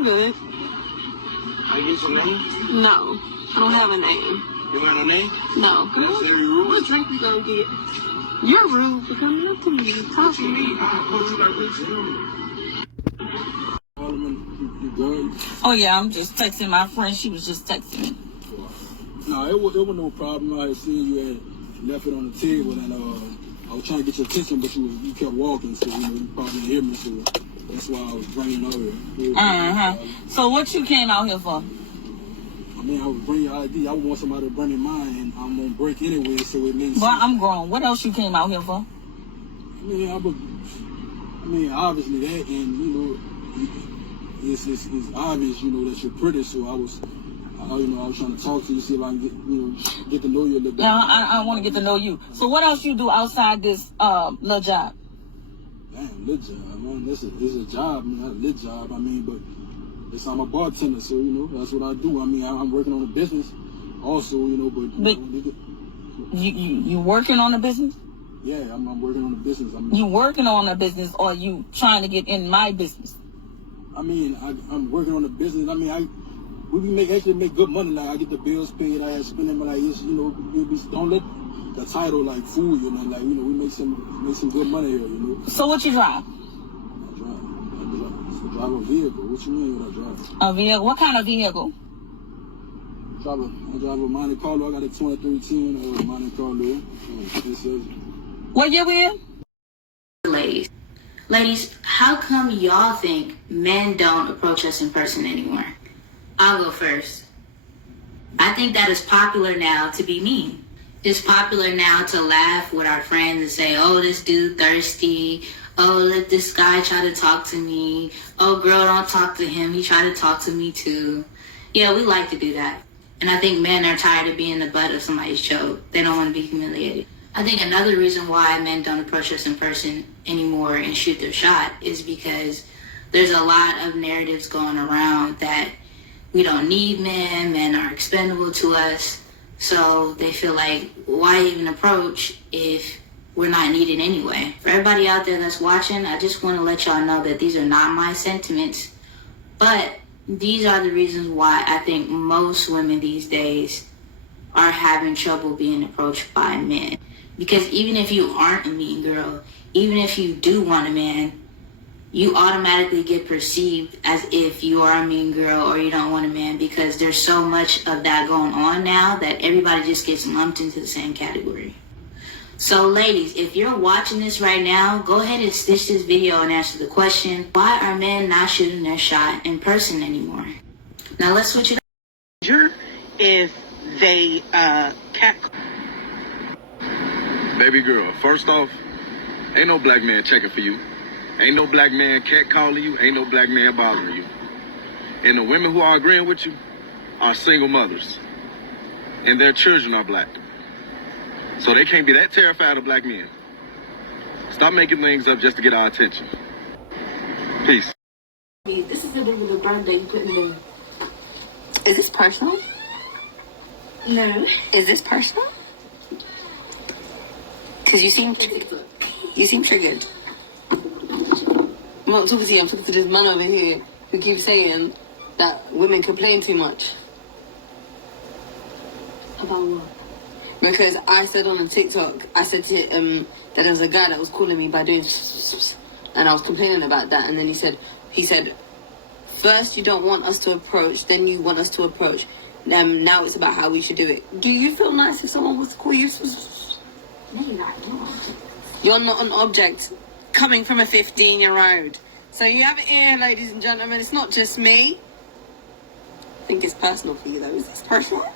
I'm good. I get your name? No, I don't have a name. You got no name? No. That's very rude. What drink we gonna get? You're rude for coming up to me and talking to me. I approach you like this. You good? Oh yeah, I'm just texting my friend. She was just texting me. No, it was no problem. I had seen you had left it on the table, and I was trying to get your attention, but you kept walking, so you probably didn't hear me. So that's why I was bringing it over. So what you came out here for? I mean, I was bringing your ID. I would want somebody to bring in mine, and I'm on break anyway, so it makes sense. Well, I'm grown. What else you came out here for? I mean, obviously that, and it's obvious, that you're pretty. So I was trying to talk to you, see if I can get to know you a little bit. Yeah, I want to get to know you. So what else you do outside this little job? Damn, little job, man. It's a job, man. Not a little job. I mean, but I'm a bartender, so that's what I do. I mean, I'm working on a business, also, but you working on a business? Yeah, I'm working on a business. You working on a business, or you trying to get in my business? I mean, I'm working on a business. I mean, we actually make good money. Like, I get the bills paid. I have spending, but don't let the title fool you. We make some good money here. So what you drive? I drive a vehicle. What you mean what I drive? A vehicle? What kind of vehicle? I drive a Monte Carlo. I got a 2013 Monte Carlo. What year we in? Ladies, how come y'all think men don't approach us in person anymore? I'll go first. I think that it's popular now to be mean. It's popular now to laugh with our friends and say, oh, this dude thirsty. Oh, let this guy try to talk to me. Oh, girl, don't talk to him. He tried to talk to me too. Yeah, we like to do that. And I think men are tired of being the butt of somebody's joke. They don't want to be humiliated. I think another reason why men don't approach us in person anymore and shoot their shot is because there's a lot of narratives going around that we don't need men are expendable to us. So they feel like, why even approach if we're not needed anyway? For everybody out there that's watching, I just want to let y'all know that these are not my sentiments, but these are the reasons why I think most women these days are having trouble being approached by men. Because even if you aren't a mean girl, even if you do want a man, you automatically get perceived as if you are a mean girl or you don't want a man, because there's so much of that going on now that everybody just gets lumped into the same category. So ladies, if you're watching this right now, go ahead and stitch this video and answer the question, why are men not shooting their shot in person anymore? Now let's switch it up. If they cat. Baby girl, first off, ain't no black man checking for you. Ain't no black man catcalling you. Ain't no black man bothering you. And the women who are agreeing with you are single mothers. And their children are black. So they can't be that terrified of black men. Stop making things up just to get our attention. Peace. This is the regular birthday you put me in. Is this personal? No. Is this personal? Because you seem triggered. I'm not talking to you, I'm talking to this man over here who keeps saying that women complain too much. About what? Because I said on a TikTok, I said to that there was a guy that was calling me by doing and I was complaining about that, and then he said, first you don't want us to approach, then you want us to approach. Now it's about how we should do it. Do you feel nice if someone was to call you? No, you're not. You're not an object coming from a 15-year-old. So you have it here, ladies and gentlemen. It's not just me. I think it's personal for you, though. Is this personal?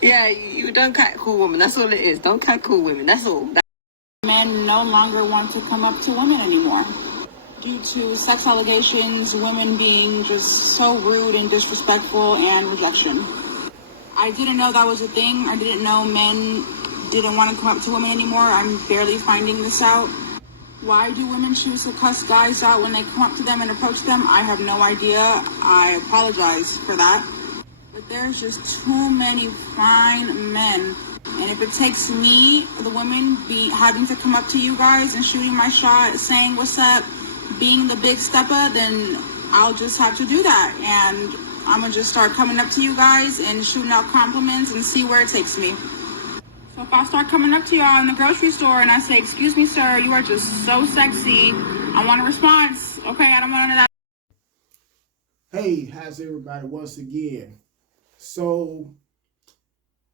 Yeah, you don't catcall women. That's all it is. Don't catcall women. That's all. Men no longer want to come up to women anymore. Due to sex allegations, women being just so rude and disrespectful, and rejection. I didn't know that was a thing. I didn't know men didn't want to come up to women anymore. I'm barely finding this out. Why do women choose to cuss guys out when they come up to them and approach them? I have no idea. I apologize for that. But there's just too many fine men And if it takes me, the women, having to come up to you guys and shooting my shot, saying what's up, being the big stepper, then I'll just have to do that. And I'm gonna just start coming up to you guys and shooting out compliments and see where it takes me. So if I start coming up to y'all in the grocery store and I say, excuse me, sir, you are just so sexy, I want a response. Okay, I don't want none of that. Hey, how's everybody once again? So,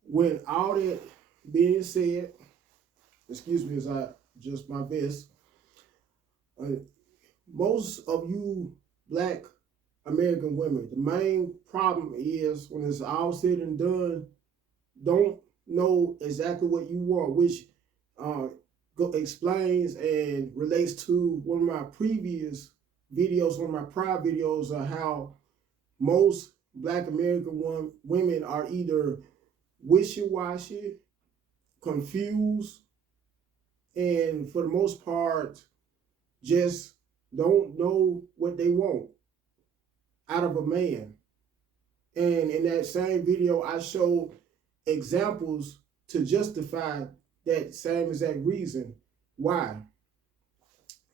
when all that being said, excuse me as I adjust my vest, most of you Black American women, the main problem is when it's all said and done, don't know exactly what you want, which explains and relates to one of my previous videos, one of my prior videos of how most Black American women are either wishy-washy, confused, and for the most part, just don't know what they want out of a man. And in that same video, I showed examples to justify that same exact reason why.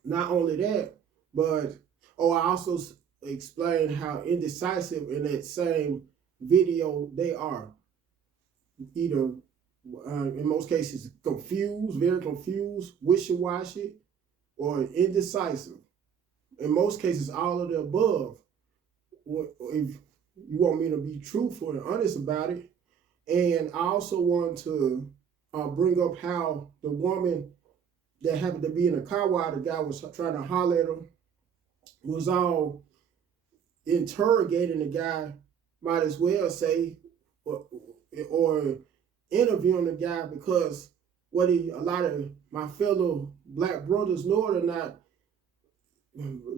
Not only that, but I also explained how indecisive in that same video they are. Either, in most cases, confused, very confused, wishy-washy, or indecisive. In most cases, all of the above. If you want me to be truthful and honest about it. And I also want to bring up how the woman that happened to be in the car while the guy was trying to holler at her was all interrogating the guy, might as well say, or interviewing the guy, because what a lot of my fellow Black brothers know it or not,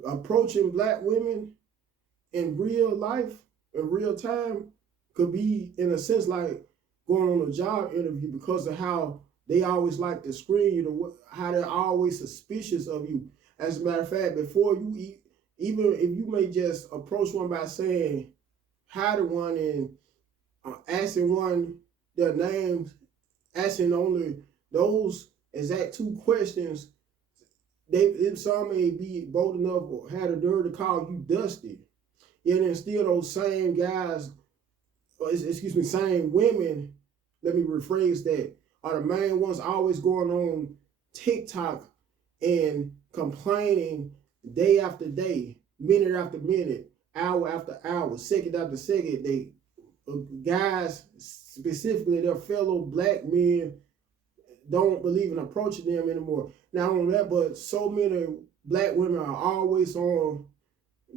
approaching Black women in real life, in real time, could be in a sense like going on a job interview, because of how they always like to screen you, how they're always suspicious of you. As a matter of fact, before you eat, even if you may just approach one by saying hi to one and asking one their names, asking only those exact two questions, some may be bold enough or had a nerve to call you Dusty. Yet then still those same guys, same women, let me rephrase that, are the main ones always going on TikTok and complaining day after day, minute after minute, hour after hour, second after second. They guys, specifically their fellow Black men, don't believe in approaching them anymore. Not only that, but so many Black women are always on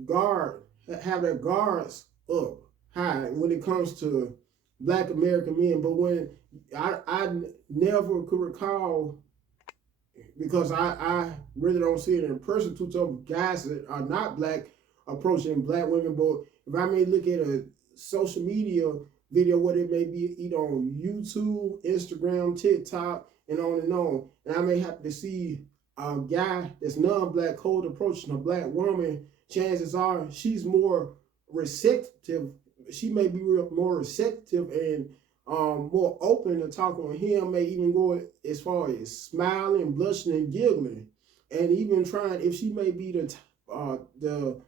guard, have their guards up high when it comes to Black American men. But when I never could recall, because I really don't see it in person, too tough guys that are not Black approaching Black women. But if I may look at a social media video, what it may be either on YouTube, Instagram, TikTok, and on, and I may happen to see a guy that's non-Black cold approaching a Black woman, chances are she's more receptive. She may be more receptive and more open to talking with him, may even go as far as smiling, blushing, and giggling, and even trying, if she may be the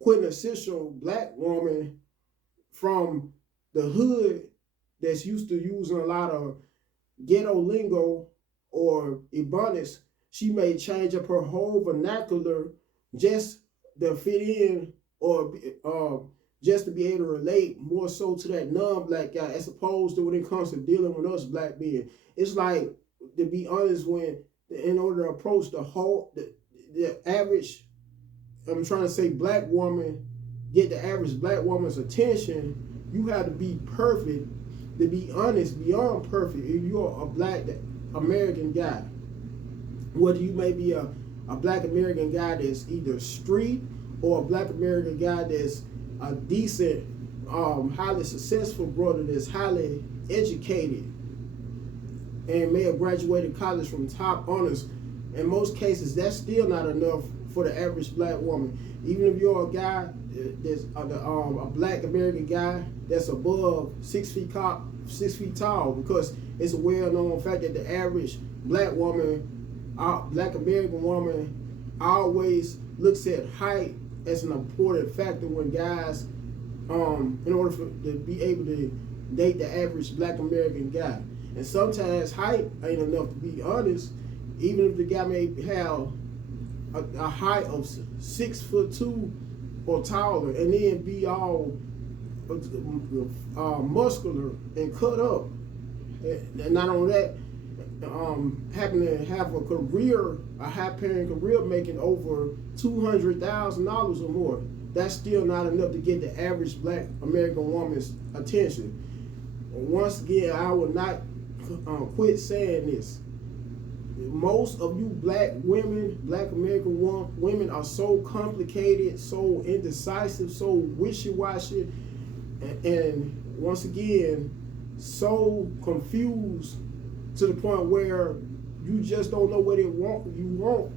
quintessential Black woman from the hood that's used to using a lot of ghetto lingo or ebonics, she may change up her whole vernacular just to fit in, or just to be able to relate more so to that non-Black guy, as opposed to when it comes to dealing with us Black men. It's like, to be honest, when in order to approach the average, I'm trying to say Black woman, get the average Black woman's attention, you have to be perfect, to be honest, beyond perfect. If you're a Black American guy, whether you may be a Black American guy that's either street, or a Black American guy that's a decent, highly successful brother that's highly educated and may have graduated college from top honors. In most cases, that's still not enough for the average black woman. Even if you're a guy that's a black American guy that's above 6 feet tall, because it's a well-known fact that the average black woman, black American woman, always looks at height as an important factor when guys, in order to be able to date the average black American guy. And sometimes height ain't enough, to be honest. Even if the guy may have a height of 6'2" or taller, and then be all muscular and cut up, and not only that, happen to have a career, a high-paying career, making over $200,000 or more, that's still not enough to get the average black American woman's attention. Once again, I will not quit saying this. Most of you black women, black American women, are so complicated, so indecisive, so wishy-washy, and once again, so confused to the point where you just don't know what you want.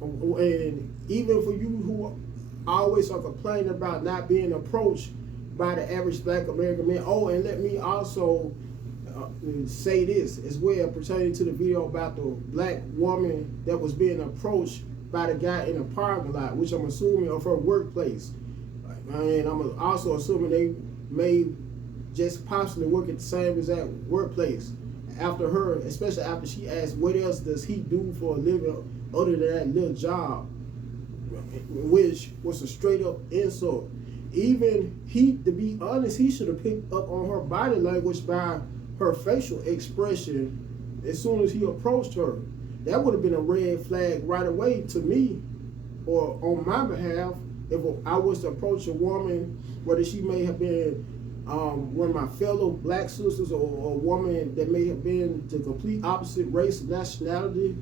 And even for you who always are complaining about not being approached by the average black American man. Oh, and let me also say this as well, pertaining to the video about the black woman that was being approached by the guy in the parking lot, which I'm assuming of her workplace. And I'm also assuming they may just possibly work at the same exact workplace. After her, especially after she asked what else does he do for a living other than that little job, which was a straight up insult. Even to be honest, he should have picked up on her body language by her facial expression as soon as he approached her. That would have been a red flag right away to me, or on my behalf, if I was to approach a woman, whether she may have been one of my fellow black sisters, or a woman that may have been the complete opposite race and nationality,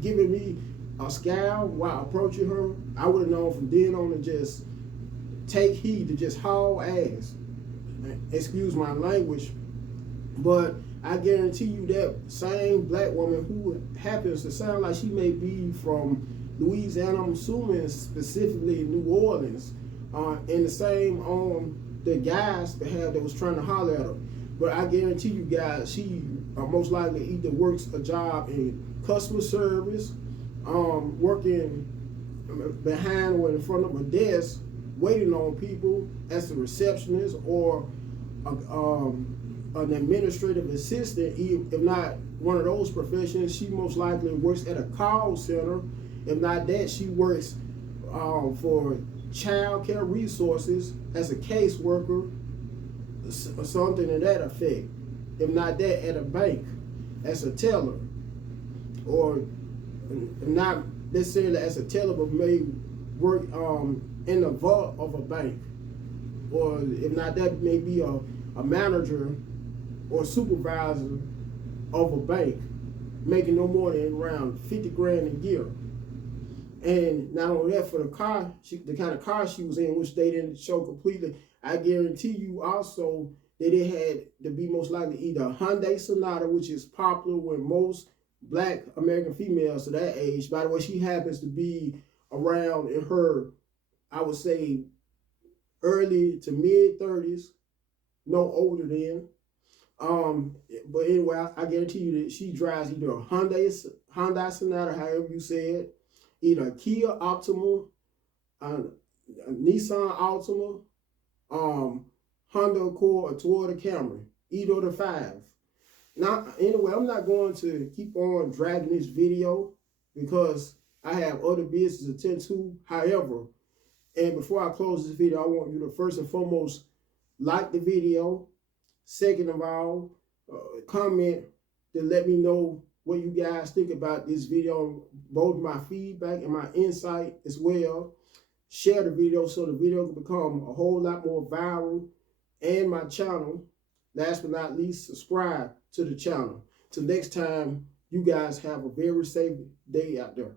giving me a scowl while approaching her, I would have known from then on to just take heed, to just haul ass. Excuse my language. But I guarantee you that same black woman who happens to sound like she may be from Louisiana, I'm assuming specifically New Orleans, and the same on the guy's behalf that was trying to holler at her. But I guarantee you guys, she most likely either works a job in customer service, working behind or in front of a desk, waiting on people as a receptionist, or an administrative assistant. If not one of those professions, she most likely works at a call center. If not that, she works for child care resources as a caseworker or something to that effect. If not that, at a bank as a teller, or not necessarily as a teller, but may work in the vault of a bank, or if not that, may be a manager or supervisor of a bank, making no more than around 50 grand a year. And not only that, for the car, the kind of car she was in, which they didn't show completely, I guarantee you also that it had to be most likely either a Hyundai Sonata, which is popular with most black American females to that age. By the way, she happens to be around in her, I would say, early to mid 30s, no older than. But anyway, I guarantee you that she drives either a Hyundai Sonata, however you say it, either a Kia Optima, a Nissan Altima, Honda Accord, or Toyota Camry, either of the five. Now, anyway, I'm not going to keep on dragging this video because I have other business to attend to. However, and before I close this video, I want you to first and foremost like the video. Second of all, comment to let me know what you guys think about this video, both my feedback and my insight as well. Share the video so the video can become a whole lot more viral, and my channel. Last but not least, subscribe to the channel. Till next time, you guys have a very safe day out there.